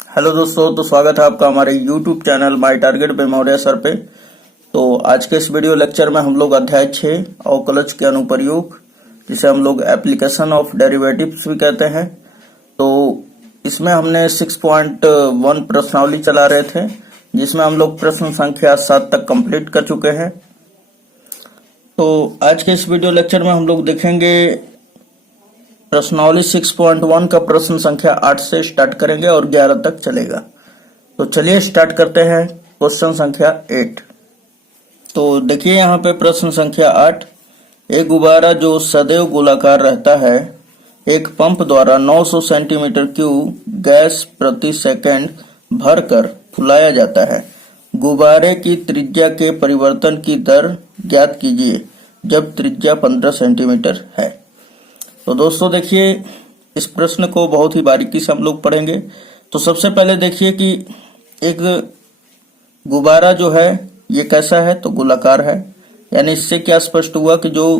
Hello दोस्तों, तो स्वागत है आपका हमारे YouTube चैनल माय टारगेट पे मौर्य सर पे। तो आज के इस वीडियो लेक्चर में हम लोग अध्याय 6 अवकलज के अनुप्रयोग, जिसे हम लोग एप्लीकेशन ऑफ डेरिवेटिव्स भी कहते हैं, तो इसमें हमने 6.1 प्रश्नावली चला रहे थे, जिसमें हम लोग प्रश्न संख्या 7 तक कंप्लीट कर चुके हैं। तो आज के इस वीडियो लेक्चर में हम लोग देखेंगे प्रश्नावली 6.1 का प्रश्न संख्या 8 से स्टार्ट करेंगे और 11 तक चलेगा। तो चलिए स्टार्ट करते हैं क्वेश्चन संख्या 8। तो देखिए यहाँ पे प्रश्न संख्या 8, एक गुब्बारा जो सदैव गोलाकार रहता है एक पंप द्वारा 900 सेंटीमीटर क्यूब गैस प्रति सेकंड भरकर फुलाया जाता है। गुब्बारे की त्रिज्या के परिवर्तन की दर ज्ञात कीजिए जब त्रिज्या 15 सेंटीमीटर है। तो दोस्तों देखिए, इस प्रश्न को बहुत ही बारीकी से हम लोग पढ़ेंगे। तो सबसे पहले देखिए कि एक गुब्बारा जो है ये कैसा है, तो गोलाकार है। यानी इससे क्या स्पष्ट हुआ कि जो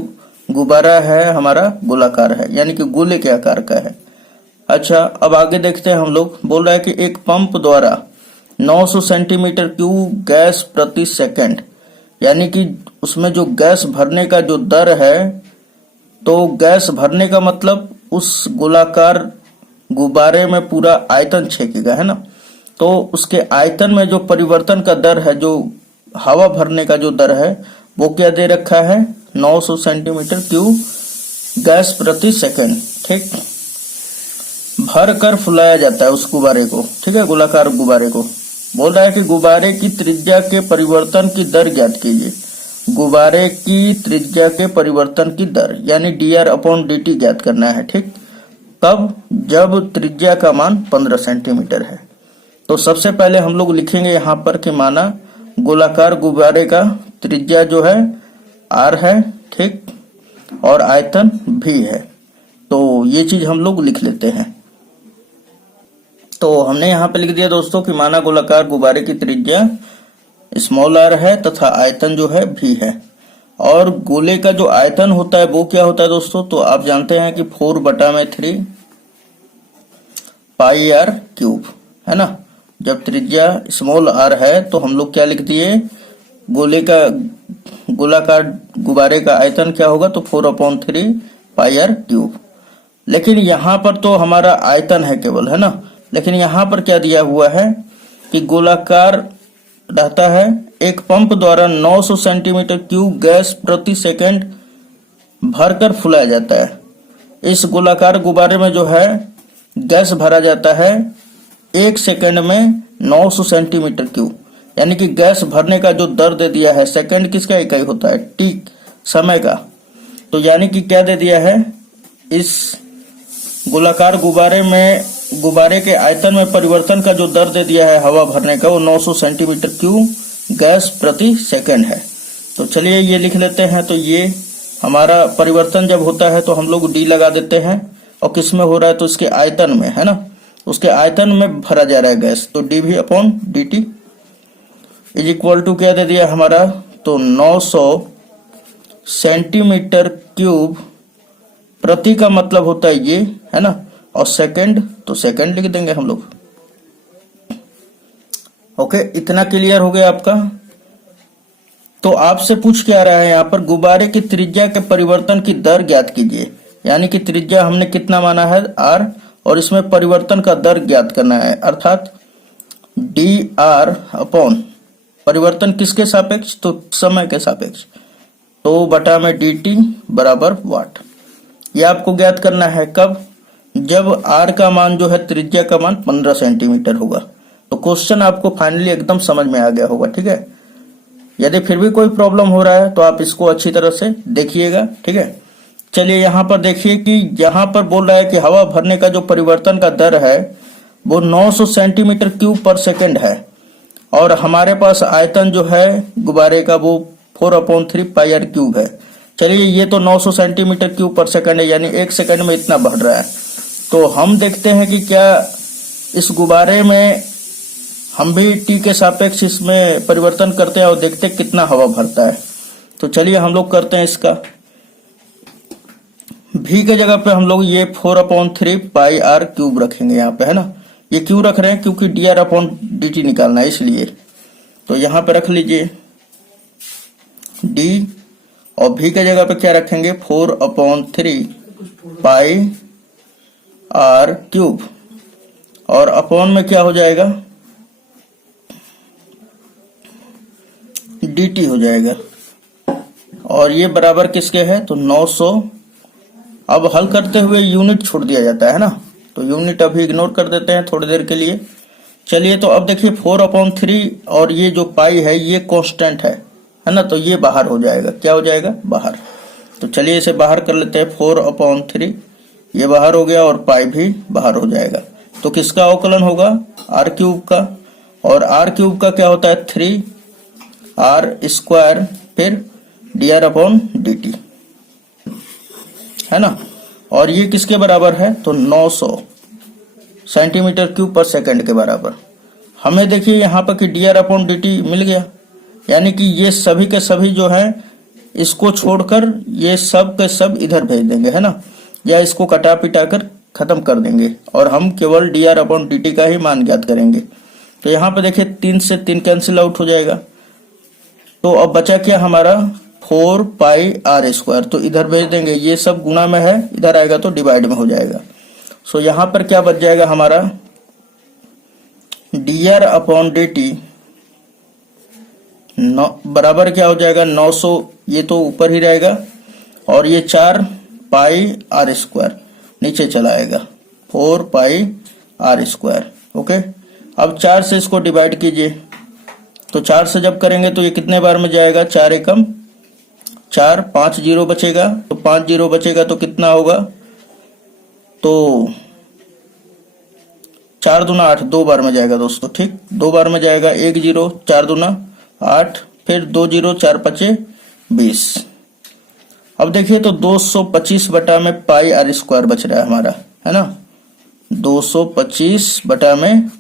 गुब्बारा है हमारा गोलाकार है, यानी कि गोले के आकार का है। अच्छा, अब आगे देखते हैं हम लोग। बोल रहा है कि एक पंप द्वारा 900 सेंटीमीटर क्यूब गैस प्रति सेकंड, यानी कि उसमें जो गैस भरने का जो दर है, तो गैस भरने का मतलब उस गोलाकार गुब्बारे में पूरा आयतन छेकेगा, है ना। तो उसके आयतन में जो परिवर्तन का दर है, जो हवा भरने का जो दर है, वो क्या दे रखा है, 900 सेंटीमीटर क्यूब गैस प्रति सेकंड। ठीक, भर कर फुलाया जाता है उस गुब्बारे को। ठीक है, गोलाकार गुब्बारे को। बोल रहा है कि गुब्बारे की त्रिज्या के परिवर्तन की दर ज्ञात कीजिए। गुब्बारे की त्रिज्या के परिवर्तन की दर यानी dr/dt ज्ञात करना है। ठीक, कब, जब त्रिज्या का मान 15 सेंटीमीटर है। तो सबसे पहले हम लोग लिखेंगे यहाँ पर कि माना गोलाकार गुब्बारे का त्रिज्या जो है r है, ठीक, और आयतन v है। तो ये चीज हम लोग लिख लेते हैं। तो हमने यहाँ पे लिख दिया दोस्तों कि माना गोलाकार गुब्बारे की त्रिज्या स्मॉल r है तथा आयतन जो है v है। और गोले का जो आयतन होता है वो क्या होता है दोस्तों, तो आप जानते हैं कि 4/3 पाई r क्यूब, है ना। जब त्रिज्या स्मॉल r है तो हम लोग क्या लिख दिए, गोलाकार गुब्बारे का आयतन क्या होगा, तो 4/3 पाई r क्यूब। लेकिन यहाँ पर तो हमारा आयतन है केवल, है ना। लेकिन यहाँ पर क्या दिया हुआ है कि गोलाकार रहता है एक पंप द्वारा 900 सेंटीमीटर क्यूब गैस प्रति सेकंड भरकर फुलाया जाता है। इस गोलाकार गुब्बारे में जो है गैस भरा जाता है 1 सेकंड में 900 सेंटीमीटर क्यूब, यानी कि गैस भरने का जो दर दे दिया है, सेकंड किसका इकाई होता है, टी, समय का। तो यानी कि क्या दे दिया है, इस गोलाकार गुब्बारे के आयतन में परिवर्तन का जो दर दे दिया है हवा भरने का, वो 900 सेंटीमीटर क्यूब गैस प्रति सेकंड है। तो चलिए ये लिख लेते हैं। तो ये हमारा परिवर्तन जब होता है तो हम लोग डी लगा देते हैं, और किस में हो रहा है, तो इसके आयतन में, है ना। उसके आयतन में भरा जा रहा है गैस, तो dv/dt इज इक्वल टू क्या दे दिया हमारा, तो 900 सेंटीमीटर क्यूब प्रति का मतलब होता है ये, है ना, और सेकंड, तो सेकंड लिख देंगे हम लोग। ओके, इतना क्लियर हो गया आपका। तो आपसे पूछ क्या रहा है यहाँ पर, गुब्बारे की त्रिज्या के परिवर्तन की दर ज्ञात कीजिए। यानी कि त्रिज्या हमने कितना माना है, r, और इसमें परिवर्तन का दर ज्ञात करना है, अर्थात dr/ परिवर्तन किसके सापेक्ष, तो समय के सापेक्ष, तो बटा में dt बराबर वाट। ये आपको ज्ञात करना है कब, जब r का मान जो है, त्रिज्या का मान 15 सेंटीमीटर होगा। तो क्वेश्चन आपको फाइनली एकदम समझ में आ गया होगा। ठीक है, यदि फिर भी कोई प्रॉब्लम हो रहा है तो आप इसको अच्छी तरह से देखिएगा। ठीक है, चलिए यहाँ पर देखिए कि यहाँ पर बोल रहा है कि हवा भरने का जो परिवर्तन का दर है वो 900 सेंटीमीटर क्यूब पर सेकंड है, और हमारे पास आयतन जो है गुब्बारे का वो 4/3 पाई r क्यूब है। चलिए, ये तो 900 सेंटीमीटर क्यूब पर सेकंड है, यानी 1 सेकंड में इतना बढ़ रहा है। तो हम देखते हैं कि क्या इस गुब्बारे में हम भी टी के सापेक्ष इसमें परिवर्तन करते हैं और देखते हैं कितना हवा भरता है। तो चलिए हम लोग करते हैं इसका। v के जगह पे हम लोग ये 4/3 पाई r क्यूब रखेंगे यहाँ पे, है ना। ये क्यों रख रहे हैं, क्योंकि dr अपॉन dt निकालना है इसलिए। तो यहां पे रख लीजिए d और v के जगह पे क्या रखेंगे 4/3 पाई r क्यूब, और अपॉन में क्या हो जाएगा dt हो जाएगा, और ये बराबर किसके है तो 900। अब हल करते हुए यूनिट छोड़ दिया जाता है ना, तो यूनिट अभी इग्नोर कर देते हैं थोड़ी देर के लिए। चलिए तो अब देखिए 4/3 और ये जो पाई है ये कांस्टेंट है ना, तो ये बाहर हो जाएगा, क्या हो जाएगा बाहर। तो चलिए इसे बाहर कर लेते हैं, 4/3 ये बाहर हो गया और पाई भी बाहर हो जाएगा। तो किसका अवकलन होगा r क्यूब का, और r क्यूब का क्या होता है 3r² फिर dr/dt है ना, और ये किसके बराबर है तो 900 सेंटीमीटर क्यूब पर सेकंड के बराबर। हमें देखिए यहाँ पर कि dr/dt मिल गया, यानी कि ये सभी के सभी जो है इसको छोड़कर ये सब के सब इधर भेज देंगे है ना, या इसको कटा पिटा कर खत्म कर देंगे और हम केवल dr/dt का ही मान ज्ञात करेंगे। तो यहाँ पे देखिए 3 से 3 कैंसिल आउट हो जाएगा, तो अब बचा क्या हमारा 4 पाई r², तो इधर भेज देंगे, ये सब गुणा में है इधर आएगा तो डिवाइड में हो जाएगा। सो यहाँ पर क्या बच जाएगा हमारा dr/dt बराबर क्या हो जाएगा 900, ये तो ऊपर ही रहेगा, और ये 4 पाई r² नीचे चला आएगा 4 पाई r²। ओके, अब 4 से इसको डिवाइड कीजिए, तो 4 से जब करेंगे तो ये कितने बार में जाएगा 4 एकम 4, 5 जीरो बचेगा, तो 5 जीरो बचेगा तो कितना होगा तो 4 दूना 8 दो बार में जाएगा दोस्तों, ठीक 2 बार में जाएगा, 1 जीरो 4 दूना 8 फिर 2 जीरो 4 पचे 20। अब देखिए तो 225 बटा में पाई r² बच रहा है हमारा है ना, 225 बटा में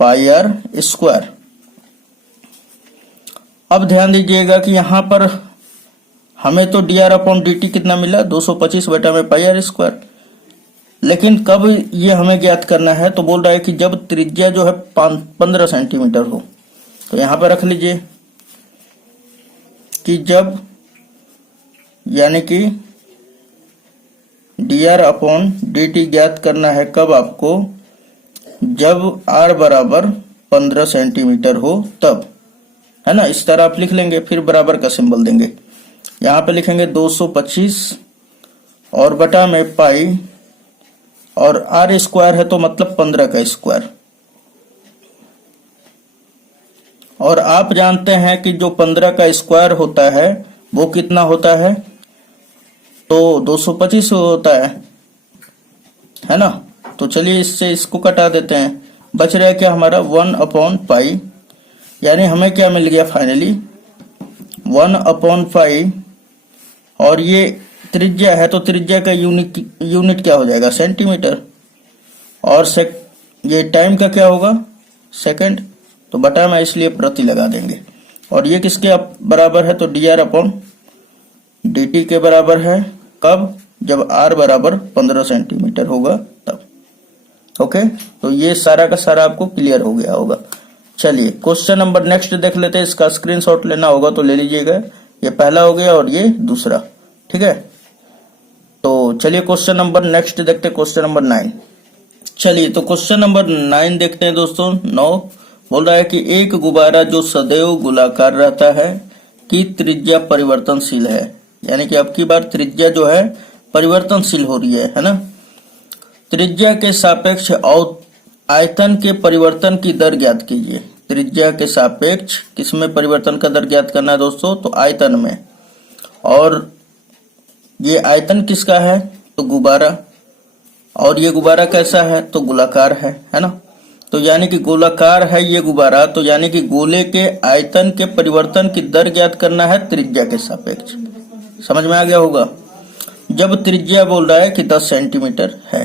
पाई r²। अब ध्यान दीजिएगा कि यहां पर हमें तो dr/dt कितना मिला 225 बटा में पाई r², लेकिन कब ये हमें ज्ञात करना है तो बोल रहा है कि जब त्रिज्या जो है 15 सेंटीमीटर हो। तो यहां पर रख लीजिए कि जब, यानी कि dr/dt ज्ञात करना है कब आपको, जब r बराबर 15 सेंटीमीटर हो तब, है ना। इस तरह आप लिख लेंगे, फिर बराबर का सिंबल देंगे, यहाँ पे लिखेंगे 225 और बटा में पाई, और r² है तो मतलब 15 का स्क्वायर, और आप जानते हैं कि जो 15 का स्क्वायर होता है वो कितना होता है तो 225 होता है ना। तो चलिए इससे इसको कटा देते हैं, बच रहा है क्या हमारा 1/पाई, यानी हमें क्या मिल गया फाइनली 1/पाई, और ये त्रिज्या है तो त्रिज्या का यूनिट क्या हो जाएगा सेंटीमीटर, और ये टाइम का क्या होगा सेकंड, तो बटा में इसलिए प्रति लगा देंगे, और ये किसके बराबर है तो dr/dt के बराबर है, कब जब r बराबर 15 सेंटीमीटर होगा तब। ओके, तो ये सारा का सारा आपको क्लियर हो गया होगा। चलिए क्वेश्चन नंबर नेक्स्ट देख लेते हैं, इसका स्क्रीनशॉट लेना होगा तो ले लीजिएगा, ये पहला हो गया और ये दूसरा, ठीक है। तो चलिए क्वेश्चन नंबर नेक्स्ट देखते हैं, क्वेश्चन नंबर 9। चलिए तो क्वेश्चन नंबर 9 देखते हैं दोस्तों। 9 बोल रहा है कि एक गुब्बारा जो सदैव गोलाकार रहता है की त्रिज्या परिवर्तनशील है, यानी कि अब की बार त्रिज्या जो है परिवर्तनशील हो रही है ना। त्रिज्या के सापेक्ष आयतन के परिवर्तन की दर ज्ञात कीजिए। त्रिज्या के सापेक्ष किसमें परिवर्तन का दर ज्ञात करना है दोस्तों तो आयतन में, और ये आयतन किसका है तो गुब्बारा, और ये गुब्बारा कैसा है तो गोलाकार है ना। तो यानी कि गोलाकार है ये गुब्बारा, तो यानी कि गोले के आयतन के परिवर्तन की दर ज्ञात करना है त्रिज्या के सापेक्ष। समझ में आ गया होगा। जब त्रिज्या बोल रहा है कि 10 सेंटीमीटर है,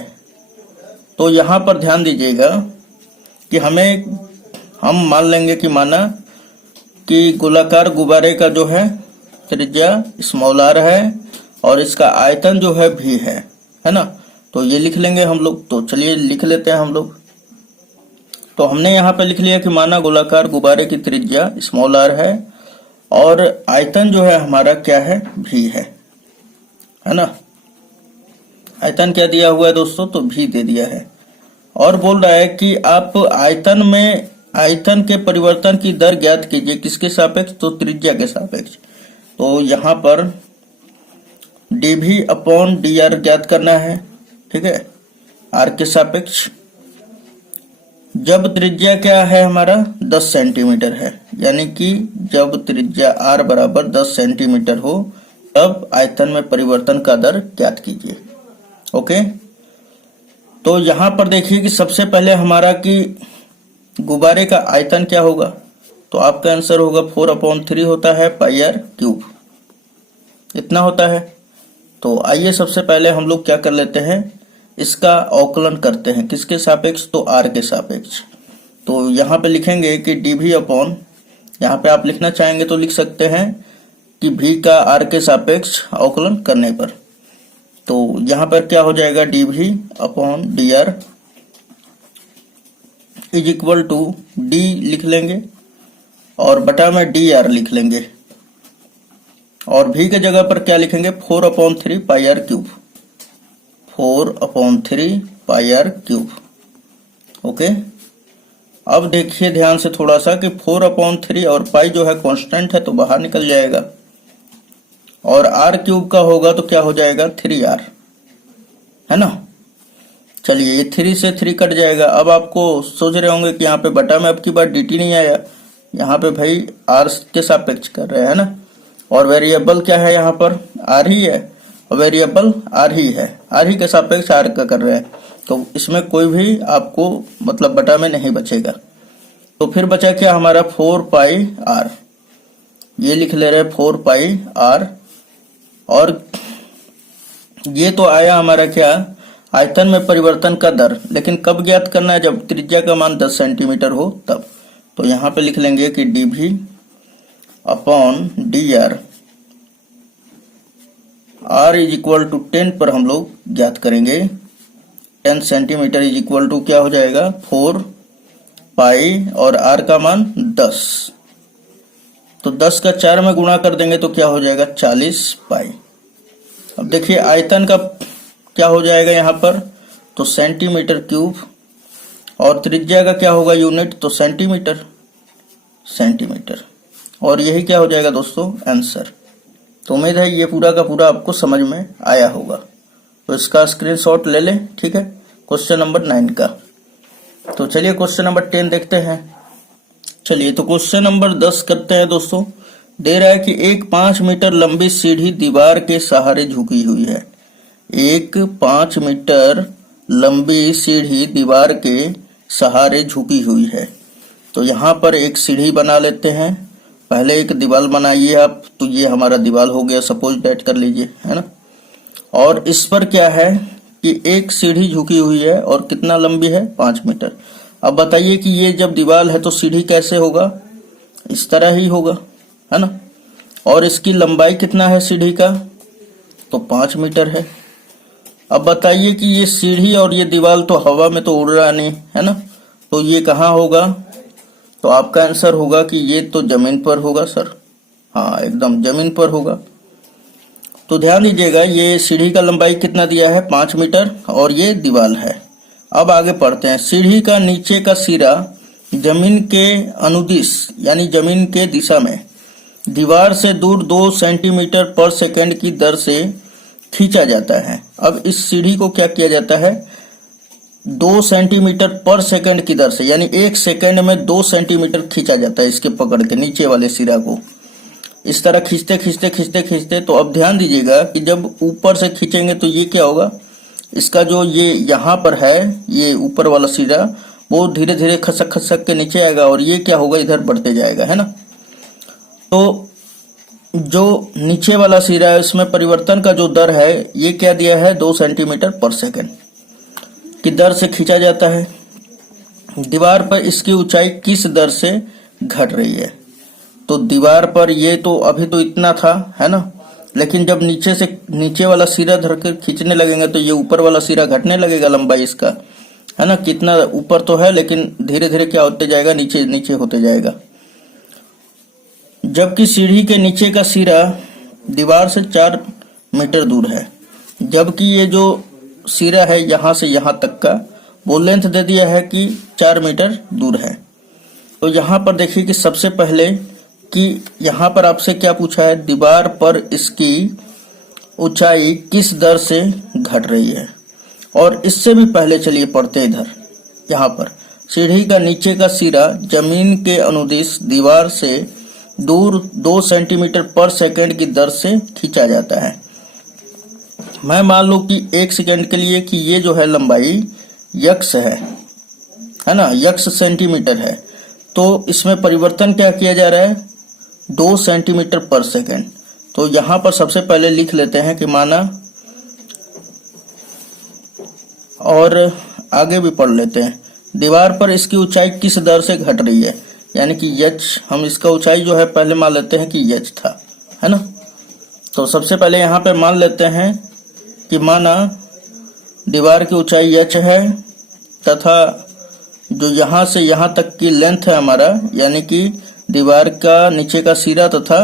तो यहां पर ध्यान दीजिएगा कि हम मान लेंगे कि माना कि गोलाकार गुब्बारे का जो है त्रिज्या स्मॉल r है और इसका आयतन जो है v है ना। तो ये लिख लेंगे हम लोग, तो चलिए लिख लेते हैं हम लोग तो हमने यहाँ पे लिख लिया कि माना गोलाकार गुब्बारे की त्रिज्या स्मॉल r है और आयतन जो है हमारा क्या है, v है ना। आयतन क्या दिया हुआ है दोस्तों, तो v दे दिया है। और बोल रहा है कि आप आयतन के परिवर्तन की दर ज्ञात कीजिए, किसके सापेक्ष, तो त्रिज्या के सापेक्ष। तो यहाँ पर dv अपॉन dr ज्ञात करना है, ठीक है, r के सापेक्ष। जब त्रिज्या क्या है हमारा 10 सेंटीमीटर है, यानी कि जब त्रिज्या r बराबर 10 सेंटीमीटर हो तब आयतन में परिवर्तन का दर ज्ञात कीजिए। ओके, तो यहां पर देखिए कि सबसे पहले हमारा कि गुब्बारे का आयतन क्या होगा, तो आपका आंसर होगा 4/3 होता है पाई r क्यूब, इतना होता है। तो आइए सबसे पहले हम लोग क्या कर लेते हैं, इसका अवकलन करते हैं, किसके सापेक्ष, तो r के सापेक्ष। तो यहाँ पे लिखेंगे कि dv अपॉन, यहाँ पे आप लिखना चाहेंगे तो लिख सकते हैं कि v का r के सापेक्ष अवकलन करने पर। तो यहाँ पर क्या हो जाएगा, dv upon dr is equal to d लिख लेंगे और बटा में dr लिख लेंगे और v के जगह पर क्या लिखेंगे, 4/3 पाई r क्यूब, 4/3 पाई r क्यूब। ओके, अब देखिए ध्यान से थोड़ा सा कि 4/3 और पाई जो है कांस्टेंट है तो बाहर निकल जाएगा और r क्यूब का होगा तो क्या हो जाएगा, 3r, है ना। चलिए ये 3 से 3 कट जाएगा। अब आपको सोच रहे होंगे कि यहाँ पे बटा में अब की बार dt नहीं आया, यहाँ पे भाई r के सापेक्ष कर रहे हैं ना, और वेरिएबल क्या है यहाँ पर, r ही है, वेरिएबल r ही है, r ही के सापेक्ष r का कर रहे हैं, तो इसमें कोई भी आपको मतलब बटा में नहीं बचेगा। तो फिर बचा क्या हमारा 4 पाई r, ये लिख ले रहे 4 पाई r, और ये तो आया हमारा क्या, आयतन में परिवर्तन का दर, लेकिन कब ज्ञात करना है, जब त्रिज्या का मान 10 सेंटीमीटर हो तब। तो यहाँ पे लिख लेंगे कि dv upon dr, r is equal to 10 पर हम लोग ज्ञात करेंगे, 10 सेंटीमीटर इज इक्वल टू क्या हो जाएगा, 4 पाई और r का मान 10, तो 10 का 4 में गुणा कर देंगे तो क्या हो जाएगा, 40 पाई। अब देखिए आयतन का क्या हो जाएगा यहाँ पर, तो सेंटीमीटर क्यूब, और त्रिज्या का क्या होगा यूनिट, तो सेंटीमीटर, और यही क्या हो जाएगा दोस्तों, आंसर। तो उम्मीद है ये पूरा का पूरा आपको समझ में आया होगा। तो इसका स्क्रीनशॉट ले लें, ठीक है, क्वेश्चन नंबर 9 का। तो चलिए क्वेश्चन नंबर 10 देखते हैं। चलिए तो क्वेश्चन नंबर 10 करते हैं दोस्तों। दे रहा है कि एक 5 मीटर लंबी सीढ़ी दीवार के सहारे झुकी हुई है। एक 5 मीटर लंबी सीढ़ी दीवार के सहारे झुकी हुई है। तो यहाँ पर एक सीढ़ी बना लेते हैं। पहले एक दीवार बनाइए आप, तो ये हमारा दीवार हो गया, सपोज दैट कर लीजिए, है ना। और इस पर क्या है कि एक सीढ़ी झुकी हुई है और कितना लंबी है, 5 मीटर। अब बताइए कि ये जब दीवार है तो सीढ़ी कैसे होगा, इस तरह ही होगा, है ना। और इसकी लंबाई कितना है सीढ़ी का, तो 5 मीटर है। अब बताइए कि ये सीढ़ी और ये दीवार तो हवा में तो उड़ रहा नहीं, है ना, तो ये कहाँ होगा, तो आपका आंसर होगा कि ये तो जमीन पर होगा सर, हाँ एकदम जमीन पर होगा। तो ध्यान दीजिएगा, ये सीढ़ी का लंबाई कितना दिया है, 5 मीटर, और ये दीवार है। अब आगे पढ़ते हैं। सीढ़ी का नीचे का सिरा जमीन के अनुदिश यानी जमीन के दिशा में दीवार से दूर 2 सेंटीमीटर पर सेकंड की दर से खींचा जाता है। अब इस सीढ़ी को क्या किया जाता है, 2 सेंटीमीटर पर सेकंड की दर से, यानी 1 सेकंड में 2 सेंटीमीटर खींचा जाता है। इसके पकड़ के नीचे वाले सिरा को इस तरह खींचते खींचते खींचते खींचते। तो अब ध्यान दीजिएगा कि जब ऊपर से खींचेंगे तो ये क्या होगा, इसका जो ये यहाँ पर है, ये ऊपर वाला सिरा वो धीरे धीरे खसक खसक के नीचे आएगा और ये क्या होगा, इधर बढ़ते जाएगा, है ना। तो जो नीचे वाला सिरा है इसमें परिवर्तन का जो दर है, ये क्या दिया है, 2 सेंटीमीटर पर सेकंड की दर से खींचा जाता है। दीवार पर इसकी ऊंचाई किस दर से घट रही है, तो दीवार पर ये तो अभी तो इतना था, है ना, लेकिन जब नीचे वाला सिरा धर कर खींचने लगेंगे तो ये ऊपर वाला सिरा घटने लगेगा लंबाई इसका, है ना, कितना ऊपर तो है लेकिन धीरे धीरे क्या होते जाएगा, नीचे नीचे होते जाएगा। जबकि सीढ़ी के नीचे का सिरा दीवार से 4 मीटर दूर है, जबकि ये जो सिरा है यहाँ से यहाँ तक का वो लेंथ दे दिया है कि 4 मीटर दूर है। तो यहाँ पर देखिए कि सबसे पहले कि यहाँ पर आपसे क्या पूछा है, दीवार पर इसकी ऊंचाई किस दर से घट रही है। और इससे भी पहले चलिए पढ़ते इधर, यहाँ पर सीढ़ी का नीचे का सिरा जमीन के अनुदिश दीवार से दूर 2 सेंटीमीटर पर सेकंड की दर से खींचा जाता है। मैं मान लूं कि 1 सेकंड के लिए कि ये जो है लंबाई यक्स है ना, यक्स सेंटीमीटर है, तो इसमें परिवर्तन क्या किया जा रहा है, 2 सेंटीमीटर पर सेकंड। तो यहाँ पर सबसे पहले लिख लेते हैं कि माना, और आगे भी पढ़ लेते हैं, दीवार पर इसकी ऊंचाई किस दर से घट रही है, यानी कि यच, हम इसका ऊंचाई जो है पहले मान लेते हैं कि यच था, है ना। तो सबसे पहले यहाँ पे मान लेते हैं कि माना दीवार की ऊंचाई यच है तथा जो यहाँ से यहाँ तक की लेंथ है हमारा, यानी कि दीवार का नीचे का सिरा तथा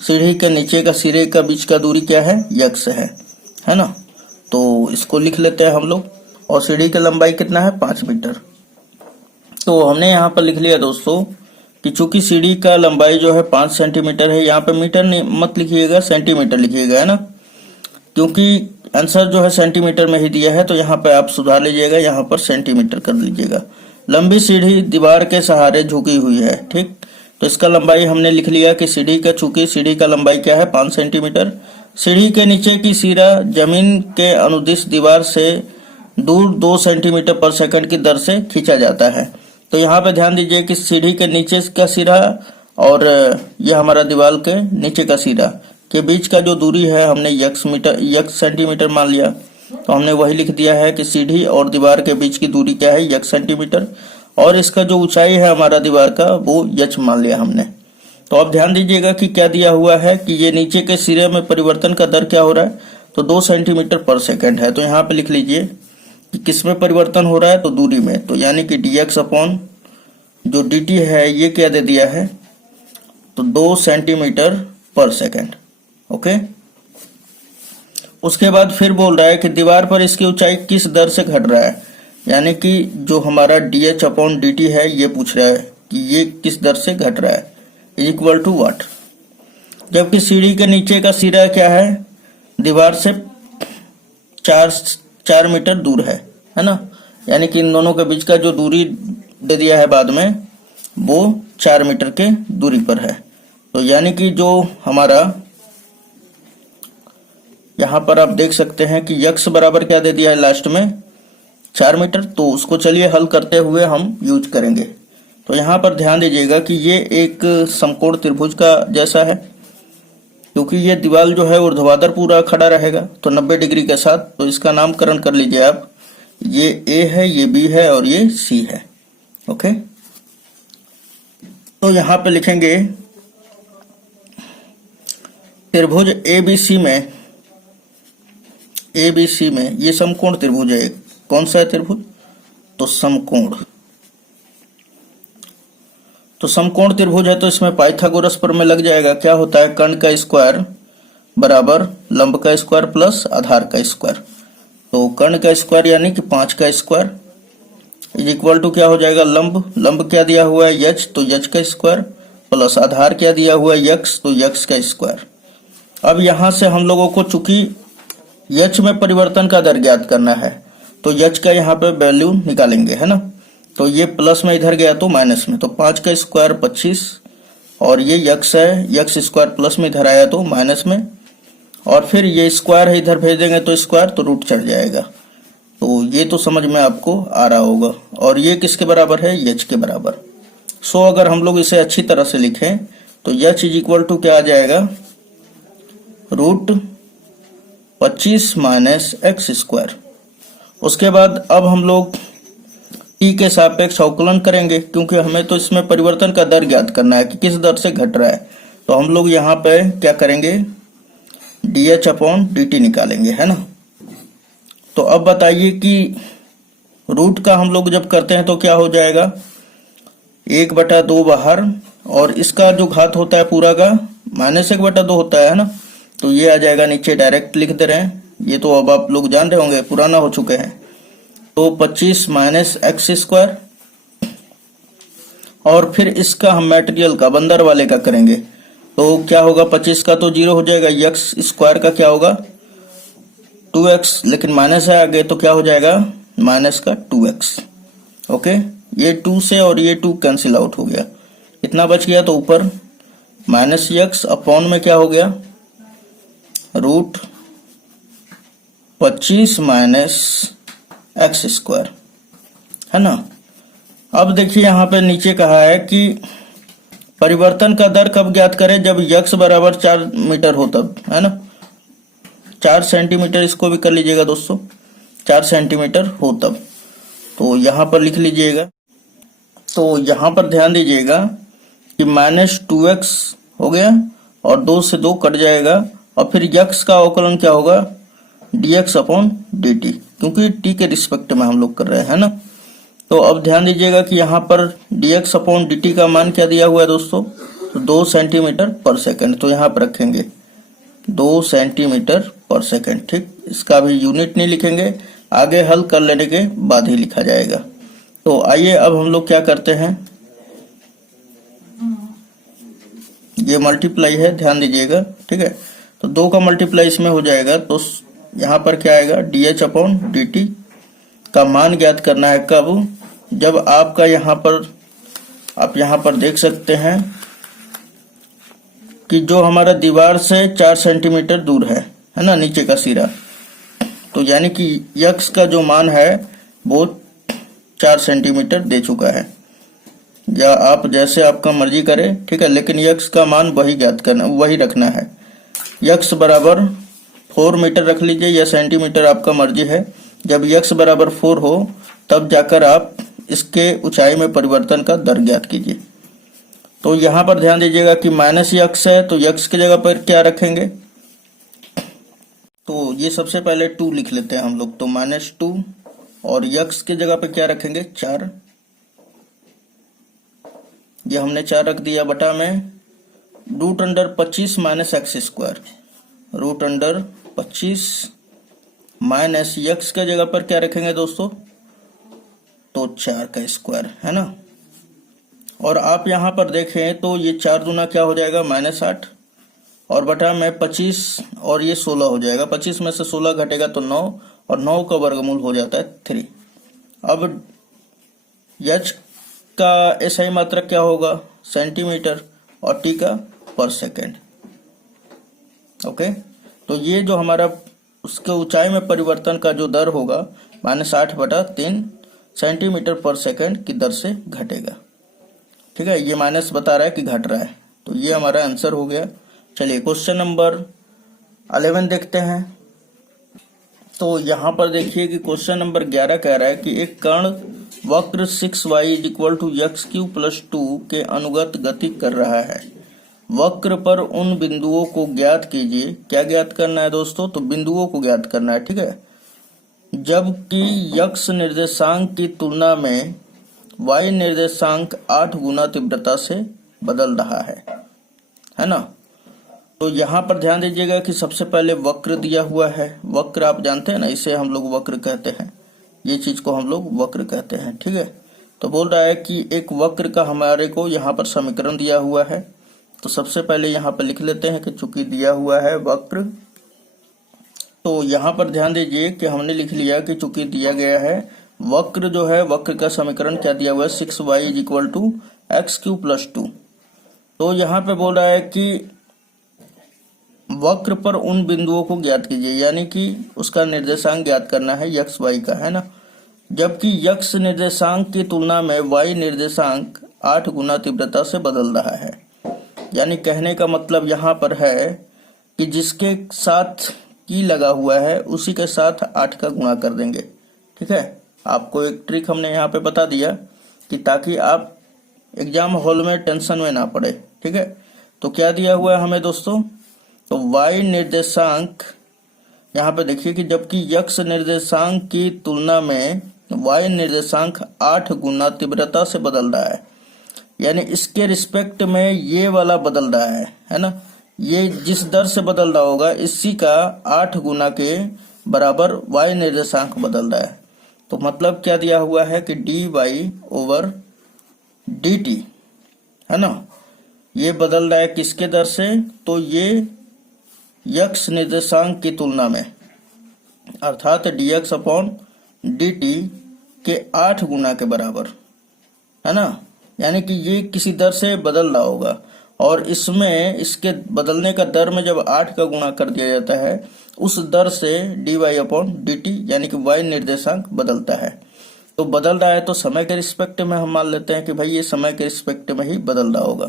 सीढ़ी के नीचे का सिरे का बीच का दूरी क्या है, यक्स है ना। तो इसको लिख लेते हैं हम लोग। और सीढ़ी की लंबाई कितना है, 5 मीटर। तो हमने यहाँ पर लिख लिया दोस्तों कि चूंकि सीढ़ी का लंबाई जो है 5 सेंटीमीटर है, यहाँ पे मीटर नहीं मत लिखिएगा, सेंटीमीटर लिखिएगा, है ना, क्योंकि आंसर जो है सेंटीमीटर में ही दिया है। तो यहाँ पे आप सुधार लीजिएगा, यहाँ पर सेंटीमीटर कर लीजिएगा। लंबी सीढ़ी दीवार के सहारे झुकी हुई है, ठीक। तो इसका लंबाई हमने लिख लिया कि सीढ़ी का, चूंकि सीढ़ी का लंबाई क्या है, 5 सेंटीमीटर। सीढ़ी के नीचे की सिरा जमीन के अनुदिश दीवार से दूर 2 सेंटीमीटर पर सेकंड की दर से खींचा जाता है। तो यहाँ पे ध्यान दीजिए कि सीढ़ी के नीचे का सिरा और यह हमारा दीवार के नीचे का सिरा के बीच का जो दूरी है हमने यक्स सेंटीमीटर मान लिया। तो हमने वही लिख दिया है कि सीढ़ी और दीवार के बीच की दूरी क्या है, यक्स सेंटीमीटर, और इसका जो ऊंचाई है हमारा दीवार का वो यच मान लिया हमने। तो अब ध्यान दीजिएगा कि क्या दिया हुआ है कि ये नीचे के सिरे में परिवर्तन का दर क्या हो रहा है, तो 2 सेंटीमीटर पर सेकंड है। तो यहाँ पे लिख लीजिए कि किस में परिवर्तन हो रहा है, तो दूरी में। तो यानी कि dx अपॉन जो dt है ये क्या दे दिया है, तो 2 सेंटीमीटर पर सेकंड। ओके, उसके बाद फिर बोल रहा है कि दीवार पर इसकी ऊंचाई किस दर से घट रहा है, यानी कि जो हमारा dh अपॉन dt है ये पूछ रहा है कि ये किस दर से घट रहा है, इक्वल टू व्हाट। जबकि सीढ़ी के नीचे का सिरा क्या है, दीवार से 4 मीटर दूर है ना, यानी कि इन दोनों के बीच का जो दूरी दे दिया है बाद में वो 4 मीटर के दूरी पर है। तो यानी कि जो हमारा यहाँ पर आप देख सकते हैं कि यक्स बराबर क्या दे दिया है लास्ट में, 4 मीटर। तो उसको चलिए हल करते हुए हम यूज करेंगे। तो यहाँ पर ध्यान दीजिएगा कि ये एक समकोण त्रिभुज का जैसा है, क्योंकि ये दीवार जो है ऊर्ध्वाधर पूरा खड़ा रहेगा तो 90 डिग्री के साथ। तो इसका नामकरण कर लीजिए आप, ये ए है, ये बी है और ये सी है। ओके, तो यहाँ पे लिखेंगे त्रिभुज एबीसी में ये समकोण त्रिभुज है। कौन सा है त्रिभुज, तो समकोण। तो समकोण त्रिभुज है तो इसमें पाइथागोरस प्रमेय लग जाएगा। क्या होता है, कर्ण का स्क्वायर बराबर लंब का स्क्वायर प्लस आधार का स्क्वायर। तो कर्ण का स्क्वायर यानी कि 5 का स्क्वायर इज इक्वल टू क्या हो जाएगा, लंब क्या दिया हुआ है यच, तो यच का स्क्वायर प्लस आधार क्या दिया हुआ है यक्स, तो यक्स का स्क्वायर। अब यहां से हम लोगों को चूंकि यच में परिवर्तन का दर ज्ञात करना है तो यच का यहाँ पे वैल्यू निकालेंगे, है ना। तो ये प्लस में इधर गया तो माइनस में, तो 5 का स्क्वायर 25 और ये यक्स है, यक्स स्क्वायर प्लस में इधर आया तो माइनस में, और फिर ये स्क्वायर है इधर भेज देंगे तो स्क्वायर, तो रूट चढ़ जाएगा। तो ये तो समझ में आपको आ रहा होगा। और ये किसके बराबर है, यच के बराबर। सो अगर हम लोग इसे अच्छी तरह से लिखें तो यच इज इक्वल टू क्या आ जाएगा, रूट 25 माइनस एक्स स्क्वायर। उसके बाद अब हम लोग टी के सापेक्ष अवकलन करेंगे, क्योंकि हमें तो इसमें परिवर्तन का दर ज्ञात करना है कि किस दर से घट रहा है। तो हम लोग यहाँ पे क्या करेंगे, dh अपॉन dt निकालेंगे, है ना। तो अब बताइए कि रूट का हम लोग जब करते हैं तो क्या हो जाएगा, 1/2 बाहर, और इसका जो घात होता है पूरा का -1/2 होता है ना, तो ये आ जाएगा नीचे, डायरेक्ट लिख दे रहे हैं। ये तो अब आप लोग जान रहे होंगे, पुराना हो चुके हैं। तो 25 - x², और फिर इसका हम मटेरियल का, बंदर वाले का करेंगे तो क्या होगा, 25 का तो 0 हो जाएगा, x² का क्या होगा 2x, लेकिन माइनस है आगे तो क्या हो जाएगा -2x। ओके, ये 2 से और ये 2 कैंसिल आउट हो गया, इतना बच गया। तो ऊपर -x अपॉन में क्या हो गया, √25 - x², है ना। अब देखिए यहाँ पे नीचे कहा है कि परिवर्तन का दर कब ज्ञात करें, जब x बराबर 4 मीटर हो तब, है ना। 4 सेंटीमीटर, इसको भी कर लीजिएगा दोस्तों, 4 सेंटीमीटर हो तब। तो यहाँ पर लिख लीजिएगा। तो यहाँ पर ध्यान दीजिएगा कि -2x हो गया और 2 से 2 कट जाएगा, और फिर x का अवकलन क्या होगा, dx/dt, क्योंकि t के रिस्पेक्ट में हम लोग कर रहे हैं ना। तो अब ध्यान दीजिएगा कि यहाँ पर dx/dt का मान क्या दिया हुआ है दोस्तों, तो 2 सेंटीमीटर पर सेकंड। तो यहाँ पर रखेंगे 2 सेंटीमीटर पर सेकंड, ठीक। इसका भी यूनिट नहीं लिखेंगे, आगे हल कर लेने के बाद ही लिखा जाएगा। तो आइए अब हम लोग क्या करते हैं, ये मल्टीप्लाई है, ध्यान दीजिएगा, ठीक है। तो 2 का मल्टीप्लाई इसमें हो जाएगा, तो यहाँ पर क्या आएगा, dh/dt का मान ज्ञात करना है कब, जब आपका यहाँ पर, आप यहाँ पर देख सकते हैं कि जो हमारा दीवार से 4 सेंटीमीटर दूर है ना, नीचे का सिरा। तो यानी कि x का जो मान है वो 4 सेंटीमीटर दे चुका है, या आप जैसे आपका मर्जी करें, ठीक है, लेकिन x का मान वही ज्ञात करना, वही रखना है। x बराबर 4 मीटर रख लीजिए, या सेंटीमीटर आपका मर्जी है। जब x बराबर 4 हो तब जाकर आप इसके ऊंचाई में परिवर्तन का दर ज्ञात कीजिए। तो यहाँ पर ध्यान दीजिएगा कि -x है, तो x की जगह पर क्या रखेंगे, तो ये सबसे पहले 2 लिख लेते हैं हम लोग, तो -2, और x की जगह पे क्या रखेंगे 4, ये हमने 4 रख दिया, बटा में √25 - x², √25 माइनस x के जगह पर क्या रखेंगे दोस्तों, तो 4 का स्क्वायर, है ना। और आप यहाँ पर देखें तो ये 4 दूना क्या हो जाएगा -8, और बटा में 25, और ये 16 हो जाएगा। 25 में से 16 घटेगा तो 9, और 9 का वर्गमूल हो जाता है 3। अब h का SI मात्रक क्या होगा, सेंटीमीटर, और t का पर सेकेंड। ओके, तो ये जो हमारा उसके ऊंचाई में परिवर्तन का जो दर होगा -8/3 सेंटीमीटर पर सेकंड की दर से घटेगा, ठीक है। ये माइनस बता रहा है कि घट रहा है, तो ये हमारा आंसर हो गया। चलिए क्वेश्चन नंबर 11 देखते हैं। तो यहाँ पर देखिए कि क्वेश्चन नंबर 11 कह रहा है कि एक कण वक्र 6y = x³ + 2 के अनुगत गति कर रहा है। वक्र पर उन बिंदुओं को ज्ञात कीजिए। क्या ज्ञात करना है दोस्तों, तो बिंदुओं को ज्ञात करना है, ठीक है। जबकि x निर्देशांक की तुलना में y निर्देशांक 8 गुना तीव्रता से बदल रहा है ना। तो यहाँ पर ध्यान दीजिएगा कि सबसे पहले वक्र दिया हुआ है। वक्र आप जानते हैं ना, इसे हम लोग वक्र कहते हैं, ये चीज को हम लोग वक्र कहते हैं, ठीक है। तो बोल रहा है कि एक वक्र का हमारे को यहाँ पर समीकरण दिया हुआ है। तो सबसे पहले यहाँ पर लिख लेते हैं कि चूंकि दिया हुआ है वक्र, तो यहाँ पर ध्यान दीजिए कि हमने लिख लिया कि चूंकि दिया गया है वक्र जो है, वक्र का समीकरण क्या दिया हुआ है, 6y = x³ + 2। तो यहाँ पे बोल रहा है कि वक्र पर उन बिंदुओं को ज्ञात कीजिए, यानी कि उसका निर्देशांक ज्ञात करना है x y का, है ना। जबकि x निर्देशांक की तुलना में y निर्देशांक 8 गुना तीव्रता से बदल रहा है। यानी कहने का मतलब यहाँ पर है कि जिसके साथ की लगा हुआ है उसी के साथ 8 का गुणा कर देंगे, ठीक है। आपको एक ट्रिक हमने यहाँ पे बता दिया कि ताकि आप एग्जाम हॉल में टेंशन में ना पड़े, ठीक है। तो क्या दिया हुआ है हमें दोस्तों, तो y निर्देशांक यहाँ पे देखिए कि जबकि x निर्देशांक की तुलना में y निर्देशांक 8 गुना तीव्रता से बदल रहा है, यानी इसके रिस्पेक्ट में ये वाला बदल रहा है ना। ये जिस दर से बदल रहा होगा इसी का 8 गुना के बराबर y निर्देशांक बदल रहा है। तो मतलब क्या दिया हुआ है कि dy/dt है ना, ये बदल रहा है किसके दर से, तो ये x निर्देशांक की तुलना में, अर्थात dx/dt के 8 गुना के बराबर है ना। यानी कि ये किसी दर से बदल रहा होगा और इसमें इसके बदलने का दर में जब 8 का गुणा कर दिया जाता है उस दर से dy/dt यानी कि y निर्देशांक बदलता है। तो बदल रहा है तो समय के रिस्पेक्ट में हम मान लेते हैं कि भाई ये समय के रिस्पेक्ट में ही बदल रहा होगा।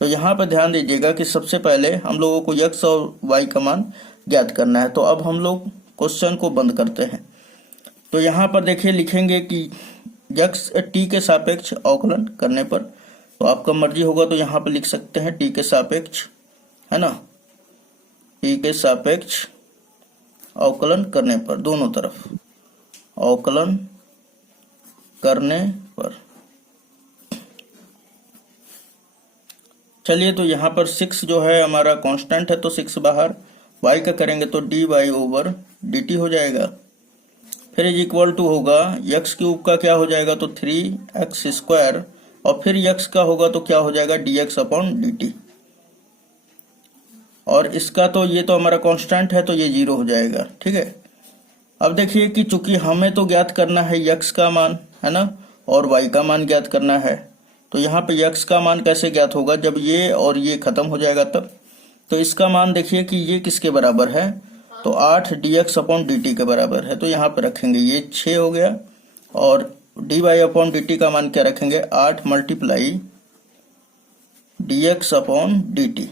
तो यहाँ पर ध्यान दीजिएगा कि सबसे पहले हम लोगों को x और y का मान ज्ञात करना है। तो अब हम लोग क्वेश्चन को बंद करते हैं। तो यहाँ पर देखिए लिखेंगे कि x t के सापेक्ष अवकलन करने पर, तो आपका मर्जी होगा तो यहाँ पर लिख सकते हैं t के सापेक्ष है ना, t के सापेक्ष अवकलन करने पर, दोनों तरफ अवकलन करने पर। चलिए तो यहाँ पर 6 जो है हमारा कांस्टेंट है तो 6 बाहर, y का करेंगे तो dy/dt हो जाएगा। फिर इज इक्वल टू होगा x क्यूब का क्या हो जाएगा तो 3x² और फिर x का होगा तो क्या हो जाएगा dx/dt। और इसका तो ये तो हमारा कांस्टेंट है तो ये 0 हो जाएगा। ठीक है, अब देखिए कि चूंकि हमें तो ज्ञात करना है x का मान है ना और y का मान ज्ञात करना है, तो यहाँ पे x का मान कैसे ज्ञात होगा, जब ये और ये खत्म हो जाएगा तब। तो इसका मान देखिए कि ये किसके बराबर है, तो 8 dx/dt के बराबर है। तो यहाँ पे रखेंगे ये 6 हो गया और dy/dt का मान क्या रखेंगे 8 × dx/dt,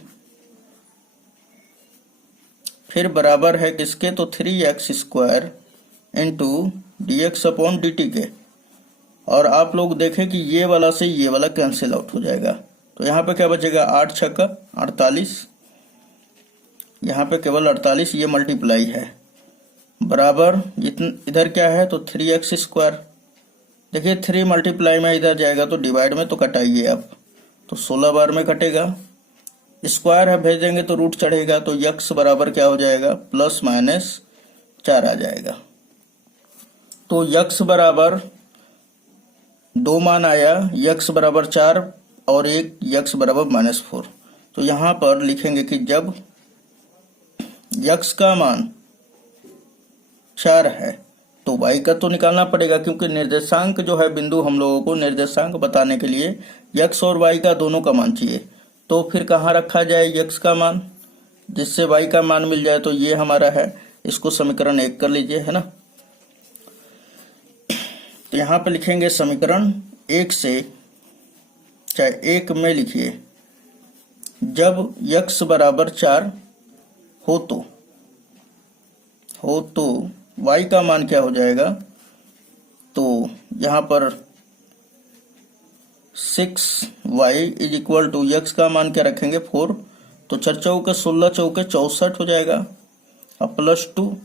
फिर बराबर है किसके तो 3x² इंटू dx/dt के। और आप लोग देखें कि ये वाला से ये वाला कैंसिल आउट हो जाएगा। तो यहाँ पे क्या बचेगा 8 × 6 = 48, यहाँ पे केवल 48, ये मल्टीप्लाई है बराबर इधर क्या है तो 3x²। देखिए 3 मल्टीप्लाई में इधर जाएगा तो डिवाइड में तो कटाइए आप, तो 16 बार में कटेगा, स्क्वायर है भेज देंगे तो रूट चढ़ेगा, तो x बराबर क्या हो जाएगा +-4 आ जाएगा। तो x बराबर 2 मान आया, x बराबर 4 और एक x बराबर -4। तो यहाँ पर लिखेंगे कि जब x का मान 4 है तो y का तो निकालना पड़ेगा, क्योंकि निर्देशांक जो है बिंदु हम लोगों को निर्देशांक बताने के लिए x और y का दोनों का मान चाहिए। तो फिर कहाँ रखा जाए x का मान, जिससे y का मान मिल जाए, तो ये हमारा है, इसको समीकरण 1 कर लीजिए है ना। तो यहाँ पे लिखेंगे समीकरण 1 से, चाहे 1 में लिखिए, जब x बराबर 4 हो तो y का मान क्या हो जाएगा, तो यहाँ पर 6y is equal to x का मान क्या रखेंगे 4, तो 4 चौके 16 चौके 64 हो जाएगा, अब +2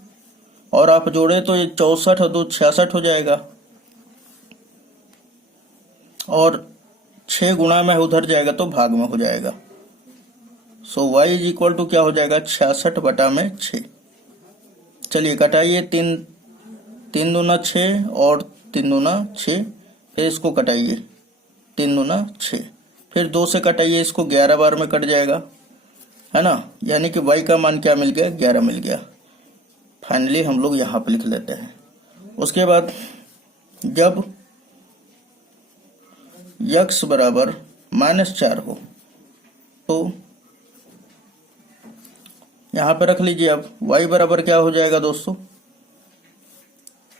और आप जोड़े तो ये 64 और 2 66 हो जाएगा, और 6 गुणा में उधर जाएगा तो भाग में हो जाएगा। सो y इज इक्वल टू क्या हो जाएगा 66/6। चलिए कटाइए, 3 दूना 6 और 3 दूना 6, फिर इसको कटाइए 3 दूना 6, फिर 2 से कटाइए इसको, 11 बार में कट जाएगा है ना। यानी कि y का मान क्या मिल गया 11 मिल गया। फाइनली हम लोग यहाँ पे लिख लेते हैं। उसके बाद जब x बराबर -4 हो तो यहाँ पे रख लीजिए। अब y बराबर क्या हो जाएगा दोस्तों,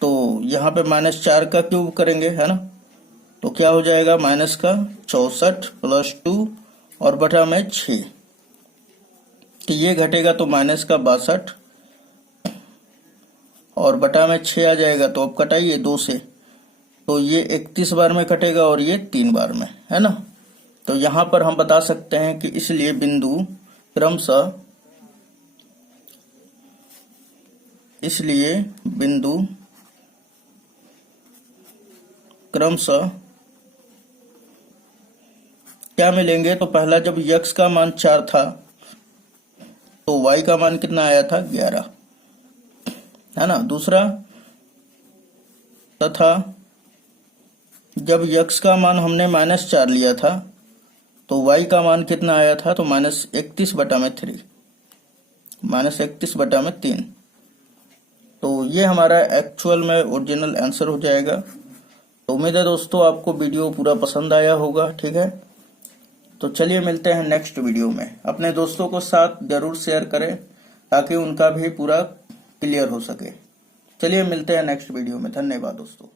तो यहाँ पे -4 का क्यूब करेंगे है ना, तो क्या हो जाएगा -64 + 2 और बटा में 6, तो ये घटेगा तो -62 और बटा में 6 आ जाएगा, तो अब कटाइए 2 से, तो ये 31 बार में कटेगा और ये 3 बार में है ना। तो यहाँ पर हम बता सकते हैं कि इसलिए बिंदु क्रमशः क्रमशः क्या मिलेंगे। तो पहला जब x का मान 4 था तो y का मान कितना आया था 11, है ना। दूसरा, तथा जब x का मान हमने -4 लिया था तो y का मान कितना आया था, तो -31/3, -31/3। तो ये हमारा एक्चुअल में ओरिजिनल आंसर हो जाएगा। तो उम्मीद है दोस्तों आपको वीडियो पूरा पसंद आया होगा, ठीक है। तो चलिए मिलते हैं नेक्स्ट वीडियो में। अपने दोस्तों को साथ जरूर शेयर करें ताकि उनका भी पूरा क्लियर हो सके। चलिए मिलते हैं नेक्स्ट वीडियो में। धन्यवाद दोस्तों।